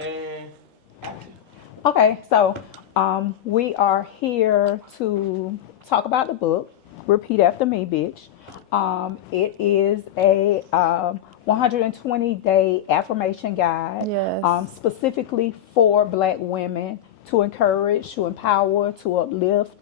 and action. Okay, so we are here to talk about the book. Repeat after me, bitch. It is a 120-day affirmation guide, Yes. specifically for Black women to encourage, to empower, to uplift.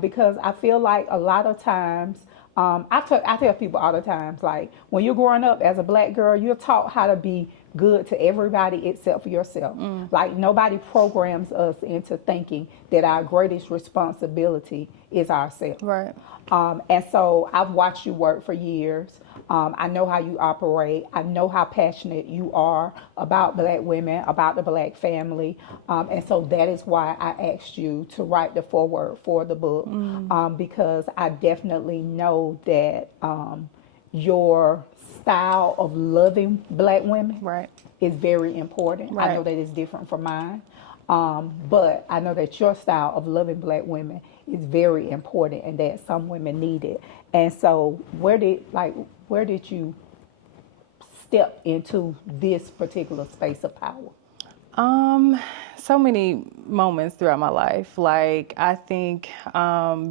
Because I feel like a lot of times, I tell people all the times, like when you're growing up as a Black girl, you're taught how to be good to everybody except for yourself. Like nobody programs us into thinking that our greatest responsibility is ourselves. Right. And so I've watched you work for years. I know how you operate. I know how passionate you are about Black women, about the Black family. And so that is why I asked you to write the foreword for the book, because I definitely know that your style of loving Black women Right. is very important. I know Right. that it's different from mine. But I know that your style of loving Black women is very important and that some women need it. And so where did you step into this particular space of power? So many moments throughout my life. Like I think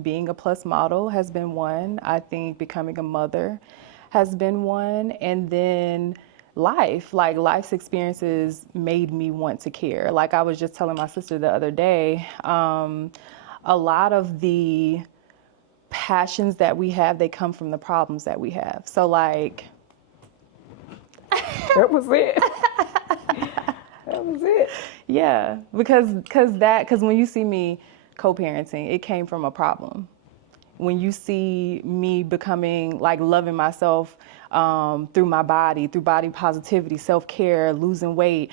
being a plus model has been one. I think becoming a mother has been one. And then life's experiences made me want to care. Like I was just telling my sister the other day, a lot of the passions that we have, they come from the problems that we have. So like, That was it. That was it. yeah, because when you see me co-parenting, it came from a problem. When you see me becoming like loving myself through my body, through body positivity, self-care, losing weight,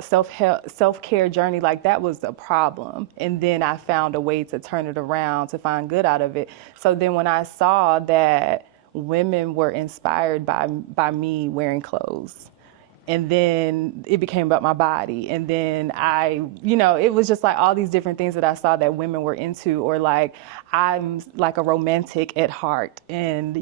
self-care journey, like that was a problem. And then I found a way to turn it around, to find good out of it. So then when I saw that women were inspired by me wearing clothes, and then it became about my body. And then it was just like all these different things that I saw that women were into, or like, I'm like a romantic at heart and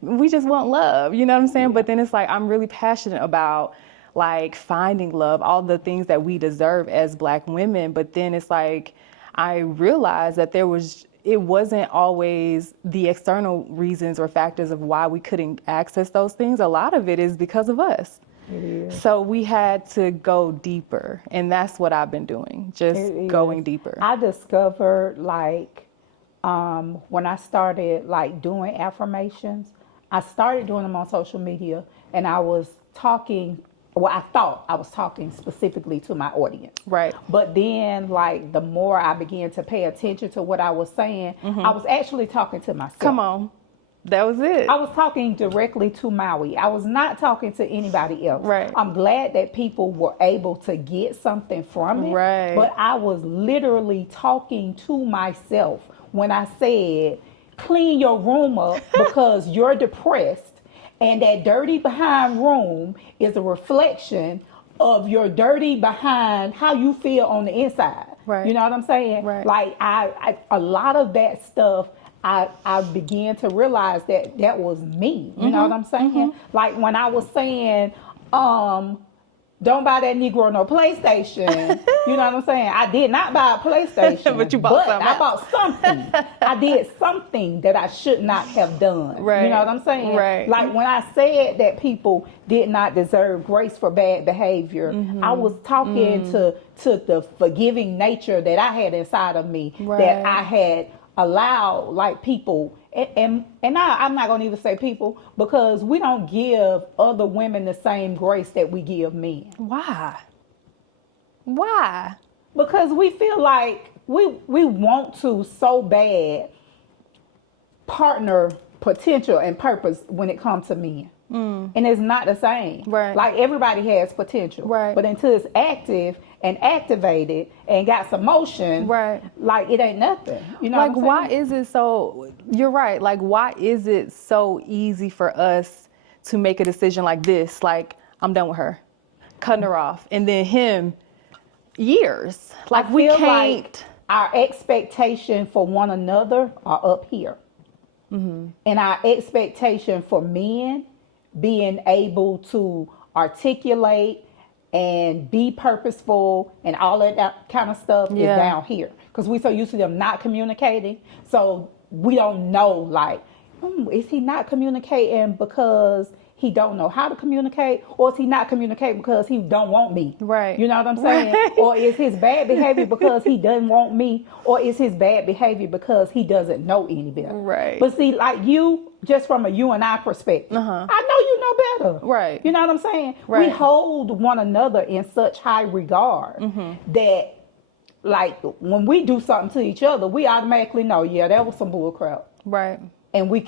we just want love, you know what I'm saying? But then it's like, I'm really passionate about like finding love, all the things that we deserve as Black women. But then it's like, I realized that it wasn't always the external reasons or factors of why we couldn't access those things. A lot of it is because of us. So we had to go deeper, and that's what I've been doing, just going deeper. I discovered when I started like doing affirmations, I started doing them on social media, and I was talking. Well, I thought I was talking specifically to my audience. Right. But then, like, the more I began to pay attention to what I was saying, I was actually talking to myself. Come on. That was it. I was talking directly to Maui. I was not talking to anybody else. Right. I'm glad that people were able to get something from it. Right. But I was literally talking to myself when I said, clean your room up because you're depressed. And that dirty behind room is a reflection of your dirty behind, how you feel on the inside. Right. You know what I'm saying? Right. Like I a lot of that stuff, I began to realize that was me. You know what I'm saying? Like when I was saying, don't buy that Negro no PlayStation. You know what I'm saying? I did not buy a PlayStation. But you bought something. I bought something. I did something that I should not have done. Right. You know what I'm saying? Right. Like when I said that people did not deserve grace for bad behavior, I was talking to the forgiving nature that I had inside of me, that I had allowed like people. And I'm not going to even say people, because we don't give other women the same grace that we give men. Why? Because we feel like we want to so bad partner potential and purpose when it comes to men. And it's not the same. Right. Like everybody has potential. Right. But until it's active and activated and got some motion, Right. like it ain't nothing. You know Like, what I'm why saying? is it so, you're right, like, why is it so easy for us to make a decision like this? Like, I'm done with her, cutting her off. And then him, years. Like, I we feel can't. like our expectation for one another are up here. And our expectation for men being able to articulate and be purposeful and all of that kind of stuff is Yeah. down here. Because we so used to them not communicating. So we don't know, like, is he not communicating because he don't know how to communicate? Or is he not communicating because he don't want me? Right. You know what I'm saying? Right. Or is his bad behavior because he doesn't want me? Or is his bad behavior because he doesn't know any better? Right. But see, like you, just from a you and I perspective, Uh-huh. I know you know better. Right. You know what I'm saying? Right. We hold one another in such high regard that, like, when we do something to each other, we automatically know, yeah, that was some bull crap. Right. And we'll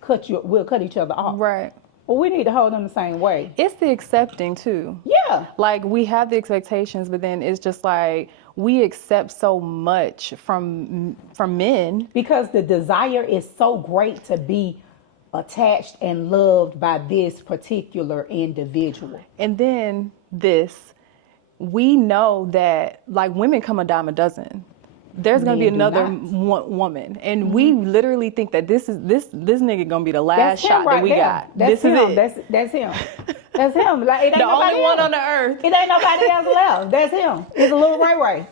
cut each other off. Right. But we need to hold them the same way. It's the accepting too. Yeah. Like we have the expectations, but then it's just like we accept so much from men. Because the desire is so great to be attached and loved by this particular individual. And then we know that like women come a dime a dozen. There's gonna be Men do another not. woman, and we literally think that this nigga gonna be the last That's him shot right that we there. got. That's this him. is it. That's him. That's him. Like, it ain't The only nobody one else. on the earth. It ain't nobody else left. That's him. It's a little Ray.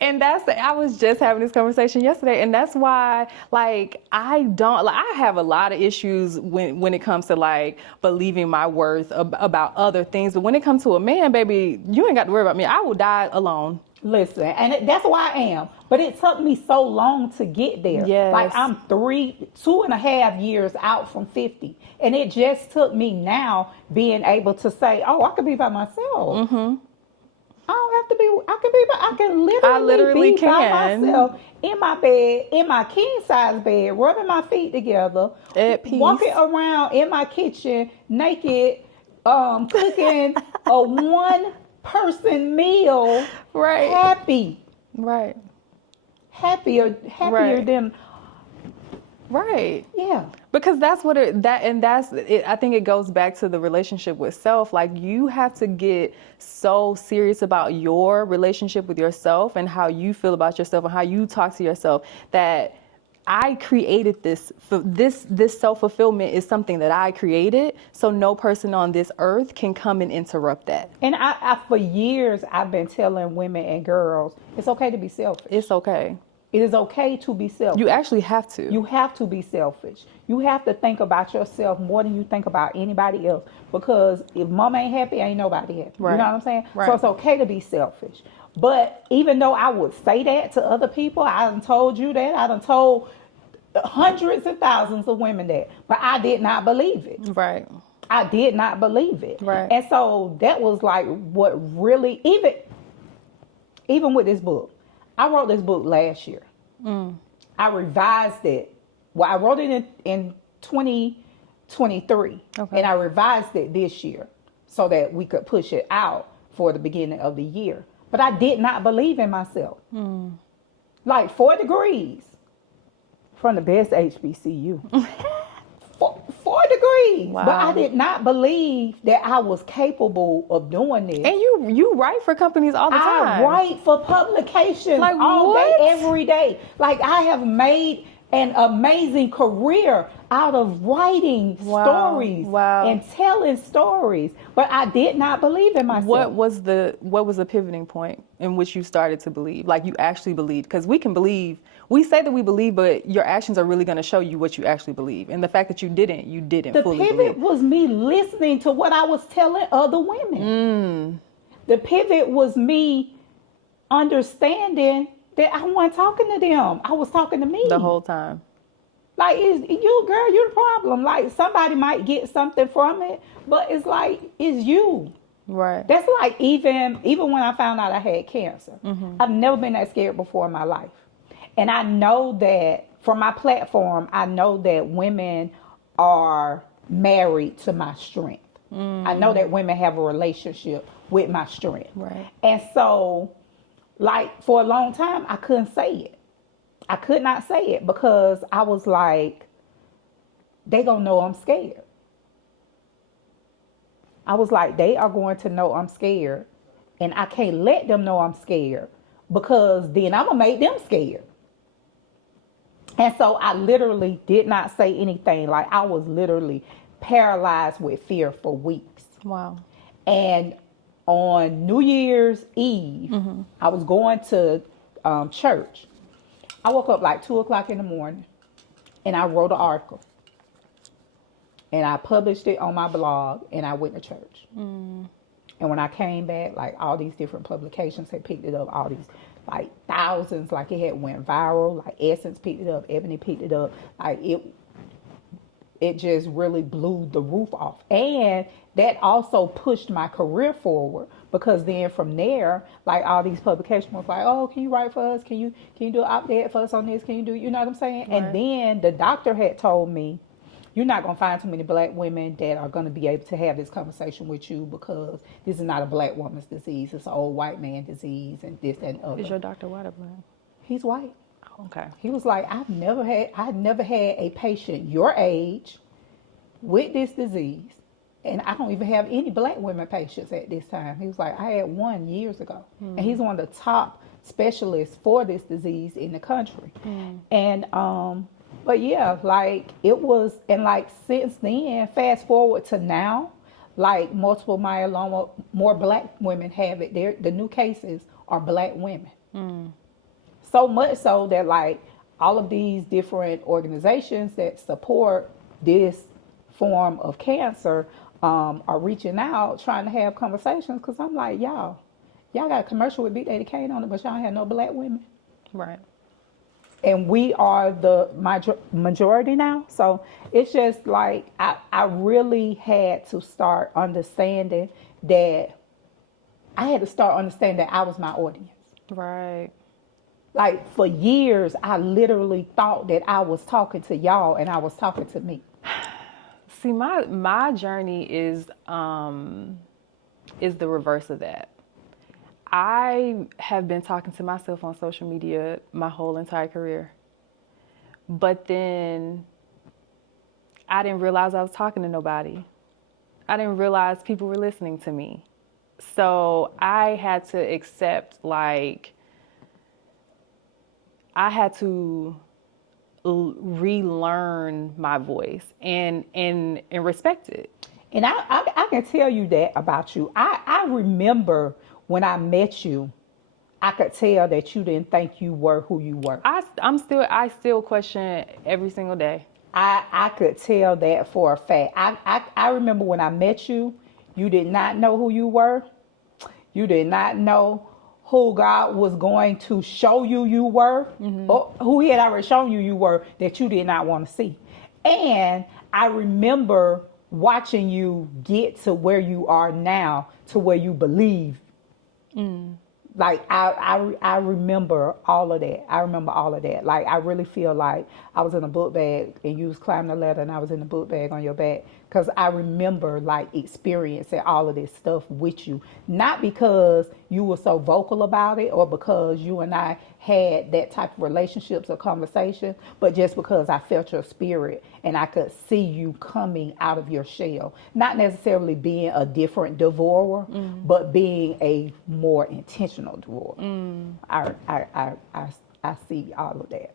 And I was just having this conversation yesterday, and that's why, like, I have a lot of issues when it comes to like believing my worth about other things, but when it comes to a man, baby, you ain't got to worry about me. I will die alone. Listen, and that's why I am. But it took me so long to get there. Yes. Like I'm 2.5 years out from 50. And it just took me now being able to say, oh, I could be by myself. Mm-hmm. I don't have to be, I can literally be by myself in my bed, in my king size bed, rubbing my feet together, At peace. walking around in my kitchen naked, cooking a one-person meal, Right. happy. Right. Happier Right. than, Right. yeah. Because that's what that's it. I think it goes back to the relationship with self. Like you have to get so serious about your relationship with yourself and how you feel about yourself and how you talk to yourself that I created this self-fulfillment is something that I created. So no person on this earth can come and interrupt that. And I for years, I've been telling women and girls, it's okay to be selfish. It's okay. It is okay to be selfish. You actually have to. You have to be selfish. You have to think about yourself more than you think about anybody else. Because if mama ain't happy, ain't nobody happy. Right. You know what I'm saying? Right. So it's okay to be selfish. But even though I would say that to other people, I done told you that. I done told hundreds of thousands of women that. But I did not believe it. Right. I did not believe it. Right. And so that was like what really, even with this book, I wrote this book last year. I revised it. Well, I wrote it in 2023. Okay. And I revised it this year so that we could push it out for the beginning of the year. But I did not believe in myself. Like 4 degrees from the best HBCU. 4 degrees. Wow. But I did not believe that I was capable of doing this. And you write for companies all the time. I write for publications Like all what? day, every day. Like I have made an amazing career out of writing stories and telling stories. But I did not believe in myself. What was the pivoting point in which you started to believe? Like you actually believed? Because we can believe. We say that we believe, but your actions are really going to show you what you actually believe. And the fact that you didn't the fully pivot believe. was me listening to what I was telling other women. The pivot was me understanding that I wasn't talking to them. I was talking to me. The whole time. Like, it's you, girl, you're the problem. Like, somebody might get something from it, but it's like, it's you. Right. That's like even when I found out I had cancer. I've never been that scared before in my life. And I know that from my platform, I know that women are married to my strength. I know that women have a relationship with my strength. Right. And so, like, for a long time, I couldn't say it. I could not say it because I was like, they gonna know I'm scared. I was like, they are going to know I'm scared. And I can't let them know I'm scared because then I'm gonna make them scared. And so I literally did not say anything. Like I was literally paralyzed with fear for weeks. Wow. And On New Year's Eve, I was going to church. I woke up like 2 o'clock in the morning, and I wrote an article, and I published it on my blog, and I went to church. And when I came back, like all these different publications had picked it up, all these like thousands, like it had went viral. Like Essence picked it up, Ebony picked it up. Like it just really blew the roof off. And that also pushed my career forward, because then from there, like all these publications was like, oh, can you write for us? Can you do an op-ed for us on this? Can you do, you know what I'm saying? Right. And then the doctor had told me, you're not going to find too many black women that are going to be able to have this conversation with you, because this is not a black woman's disease. It's an old white man disease, and this and other. Is your doctor white or black? He's white. Okay. He was like, I've never had a patient your age with this disease, and I don't even have any black women patients at this time. He was like, I had one years ago, and he's one of the top specialists for this disease in the country. And but yeah, like it was, and like since then, fast forward to now, like multiple myeloma, more black women have it. The new cases are black women. So much so that like all of these different organizations that support this form of cancer are reaching out, trying to have conversations. Because I'm like, y'all got a commercial with Big Daddy Kane on it, but y'all have no black women. Right. And we are the majority now. So it's just like I really had to start understanding that I was my audience. Right. Like for years, I literally thought that I was talking to y'all and I was talking to me. See, my journey is the reverse of that. I have been talking to myself on social media my whole entire career. But then I didn't realize I was talking to nobody. I didn't realize people were listening to me. So I had to accept, like, I had to relearn my voice and respect it. And I can tell you that about you. I remember when I met you, I could tell that you didn't think you were who you were. I still question every single day. I could tell that for a fact. I remember when I met you, you did not know who you were. You did not know who God was going to show you were, or who he had already shown you were, that you did not want to see. And I remember watching you get to where you are now, to where you believe. Like I remember all of that. I remember all of that. Like I really feel like I was in a book bag and you was climbing the ladder and I was in the book bag on your back. Because I remember like experiencing all of this stuff with you. Not because you were so vocal about it or because you and I had that type of relationships or conversation, but just because I felt your spirit and I could see you coming out of your shell. Not necessarily being a different Devorah, but being a more intentional Devorah. I see all of that.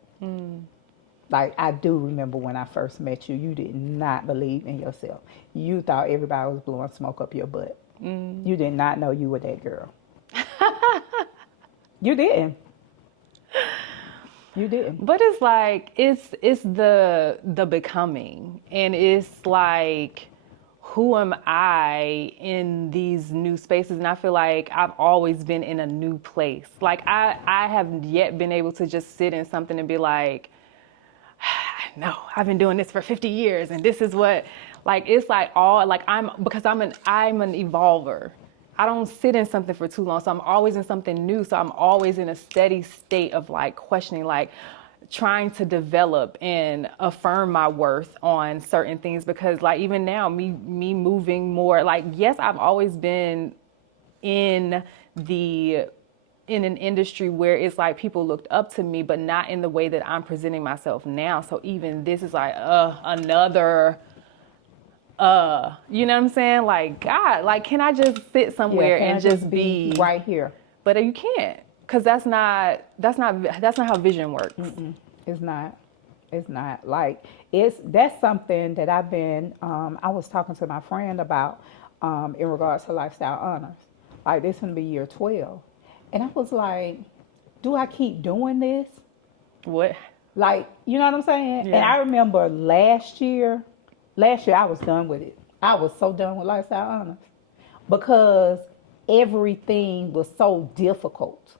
Like, I do remember when I first met you, you did not believe in yourself. You thought everybody was blowing smoke up your butt. You did not know you were that girl. You didn't. You didn't. But it's like, it's the becoming. And it's like, who am I in these new spaces? And I feel like I've always been in a new place. Like, I haven't yet been able to just sit in something and be like, no, I've been doing this for 50 years and this is what, like, it's like all, like, I'm an evolver. I don't sit in something for too long. So I'm always in something new. So I'm always in a steady state of like questioning, like trying to develop and affirm my worth on certain things. Because like even now, me moving more, like, yes, I've always been in an industry where it's like people looked up to me, but not in the way that I'm presenting myself now. So even this is like another, you know what I'm saying? Like, God, like, can I just sit somewhere and just be right here? But you can't, because that's not how vision works. It's not. It's not. Like, that's something that I was talking to my friend about in regards to lifestyle honors. Like this gonna be year 12. And I was like, do I keep doing this? What? Like, you know what I'm saying? And Yeah. I remember last year I was done with it. I was so done with Lifestyle Honors because everything was so difficult.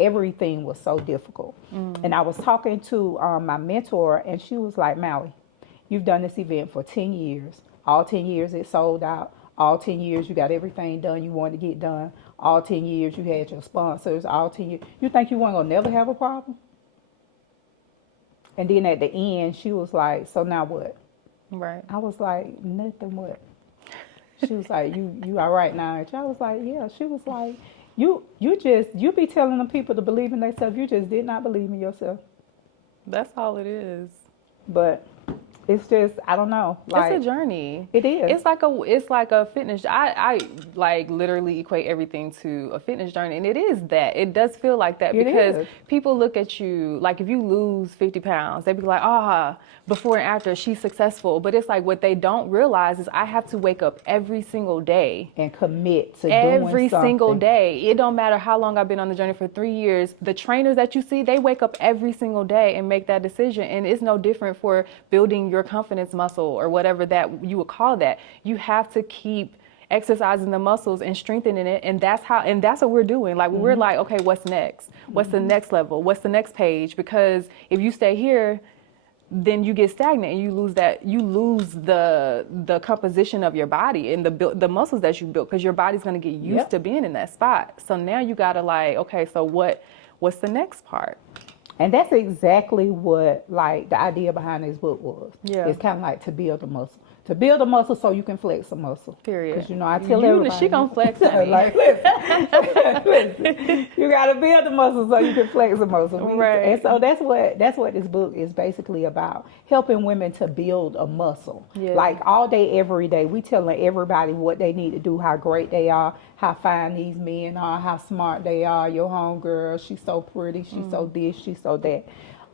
Everything was so difficult. And I was talking to my mentor, and she was like, Maui, you've done this event for 10 years. All 10 years it sold out. All 10 years you got everything done you wanted to get done. All 10 years you had your sponsors. All 10 years. You think you weren't going to never have a problem? And then at the end, she was like, so now what? Right. I was like, nothing what? She was like, you all right now? And I was like, yeah. She was like, you be telling them people to believe in themselves. You just did not believe in yourself. That's all it is. But it's just, I don't know. Like, It's a journey. It is. It's like a fitness. I like literally equate everything to a fitness journey, and it is that. It does feel like that It because is. people look at you like if you lose 50 pounds, they be like, before and after she's successful. But it's like what they don't realize is I have to wake up every single day And commit to doing every something. single day. It don't matter how long I've been on the journey for 3 years. The trainers that you see, they wake up every single day and make that decision. And it's no different for building your confidence muscle or whatever that you would call that. You have to keep exercising the muscles and strengthening it. And that's what we're doing. Like we're like, okay, what's next? What's the next level? What's the next page? Because if you stay here, then you get stagnant and you lose the composition of your body and the muscles that you built because your body's going to get used to being in that spot. So now you got to like, okay, so what's the next part? And that's exactly what like the idea behind this book was. Yeah. It's kind of like to build a muscle. To build a muscle so you can flex a muscle. Period. Because, I tell everybody. She gonna flex, honey. Like, listen, you got to build the muscle so you can flex a muscle. Right. And so that's what this book is basically about. Helping women to build a muscle. Yeah. Like all day, every day, we telling everybody what they need to do, how great they are, how fine these men are, how smart they are. Your homegirl, she's so pretty, she's so this, she's so that.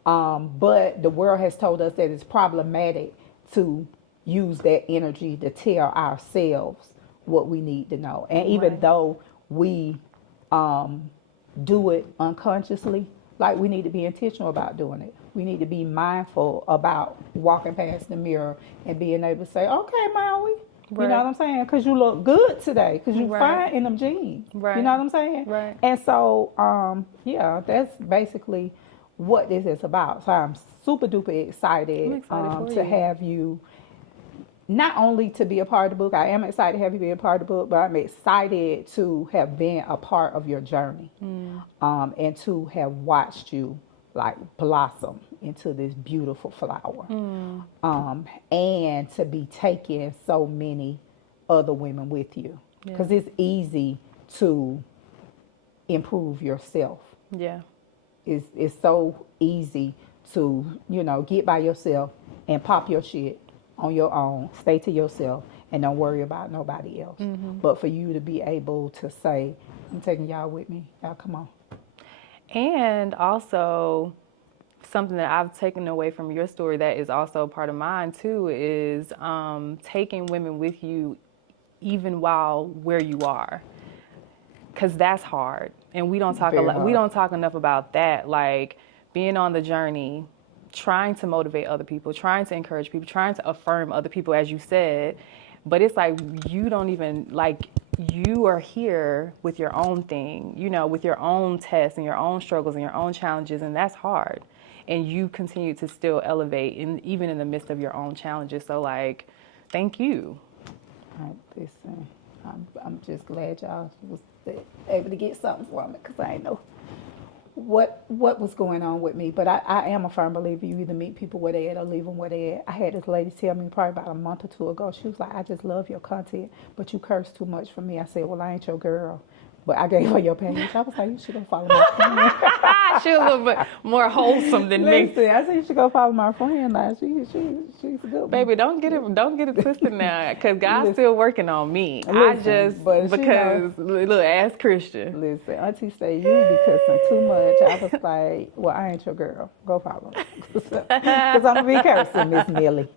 But the world has told us that it's problematic to use that energy to tell ourselves what we need to know. And even though we do it unconsciously, like we need to be intentional about doing it. We need to be mindful about walking past the mirror and being able to say, okay, Maui, Right. you know what I'm saying? Because you look good today, because you're Right. fine in them jeans. Right. You know what I'm saying? Right. And so, that's basically what this is about. So I'm super duper excited, I'm excited for to you. have you. Not only to be a part of the book, I am excited to have you be a part of the book, but I'm excited to have been a part of your journey, and to have watched you like blossom into this beautiful flower, and to be taking so many other women with you, because it's easy to improve yourself. Yeah. It's so easy to get by yourself and pop your shit on your own, stay to yourself, and don't worry about nobody else. But for you to be able to say, I'm taking y'all with me, y'all come on. And also, something that I've taken away from your story that is also part of mine too is taking women with you even while where you are, because that's hard, and we don't talk Very a lot. hard. We don't talk enough about that, like being on the journey, trying to motivate other people, trying to encourage people, trying to affirm other people, as you said. But it's like you don't even, like, you are here with your own thing, with your own tests and your own struggles and your own challenges, and that's hard. And you continue to still elevate, even in the midst of your own challenges. So, like, thank you. Listen, I'm just glad y'all was able to get something from it, because I didn't know what was going on with me. But I am a firm believer you either meet people where they at or leave them where they at. I had this lady tell me probably about a month or two ago, she was like, I just love your content, but you curse too much for me. I said, well, I ain't your girl. But I gave her your page. I was like, you should go follow my friend. She's a little bit more wholesome than me. Listen, I said you should go follow my friend. Like, she's a good one. Baby, don't get it twisted now, because God's Listen. still working on me. Listen, but look, ask Christian. Listen, Auntie say you be cussing too much. I was like, well, I ain't your girl. Go follow her. Because I'm going to be cursing, Miss Millie.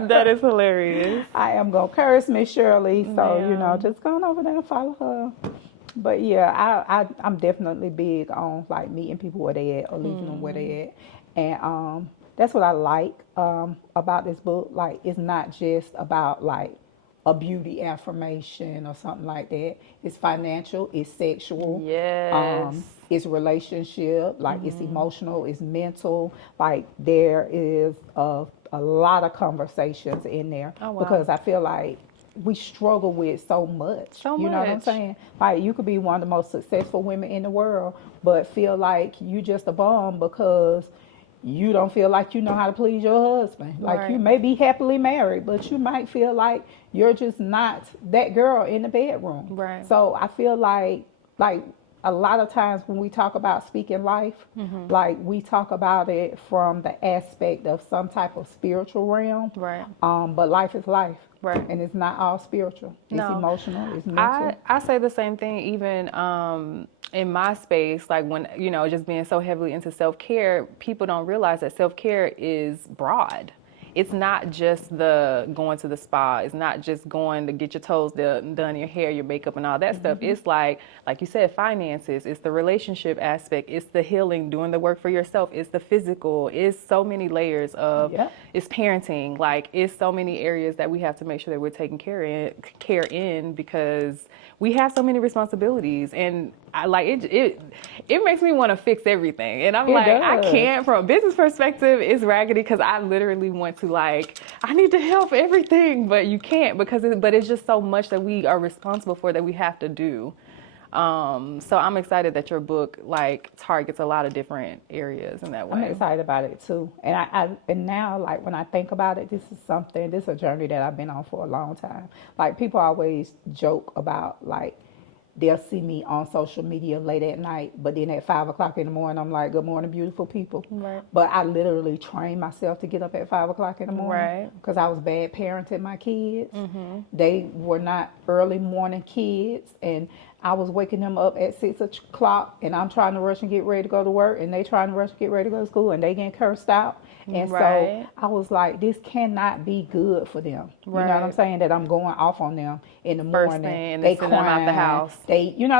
That is hilarious. I am going to curse Miss Shirley. So, Yeah. just go on over there and follow her. But yeah, I'm definitely big on like meeting people where they at or leaving them where they at, and that's what I like about this book. Like, it's not just about like a beauty affirmation or something like that. It's financial, it's sexual, Yes. it's relationship, like it's emotional, it's mental. Like there is a lot of conversations in there Oh, wow. because I feel like we struggle with so much. So You know what I'm much. saying? Like you could be one of the most successful women in the world, but feel like you just a bum because you don't feel like you know how to please your husband. Like you Right. may be happily married, but you might feel like you're just not that girl in the bedroom. Right. So I feel like a lot of times when we talk about speaking life, like we talk about it from the aspect of some type of spiritual realm. Right. But life is life. Right. And it's not all spiritual. It's No, emotional, it's I mental. I say the same thing even in my space, like when just being so heavily into self-care, people don't realize that self-care is broad. It's not just the going to the spa. It's not just going to get your toes done, your hair, your makeup, and all that stuff. It's like you said, finances. It's the relationship aspect. It's the healing, doing the work for yourself. It's the physical. It's so many layers of. Yep. It's parenting. Like it's so many areas that we have to make sure that we're taking care in because we have so many responsibilities, and I like it makes me want to fix everything, and I'm It like, I does. can't. From a business perspective, it's raggedy because I literally want to, like, I need to help everything, but you can't because it's just so much that we are responsible for that we have to do. So I'm excited that your book like targets a lot of different areas in that I'm way. excited about it too. And and now like when I think about it, this is a journey that I've been on for a long time. Like people always joke about like they'll see me on social media late at night, but then at 5 o'clock in the morning I'm like, good morning, beautiful people. Right. But I literally trained myself to get up at 5 o'clock in the morning Right. because I was bad parenting my kids. They were not early morning kids, and I was waking them up at 6 o'clock, and I'm trying to rush and get ready to go to work, and they trying to rush and get ready to go to school, and they getting cursed out. And so Right. I was like, this cannot be good for them. You know what I'm Right. saying? That I'm going off on them in the First morning. thing, and then They sending them out the crying. house. They, you know what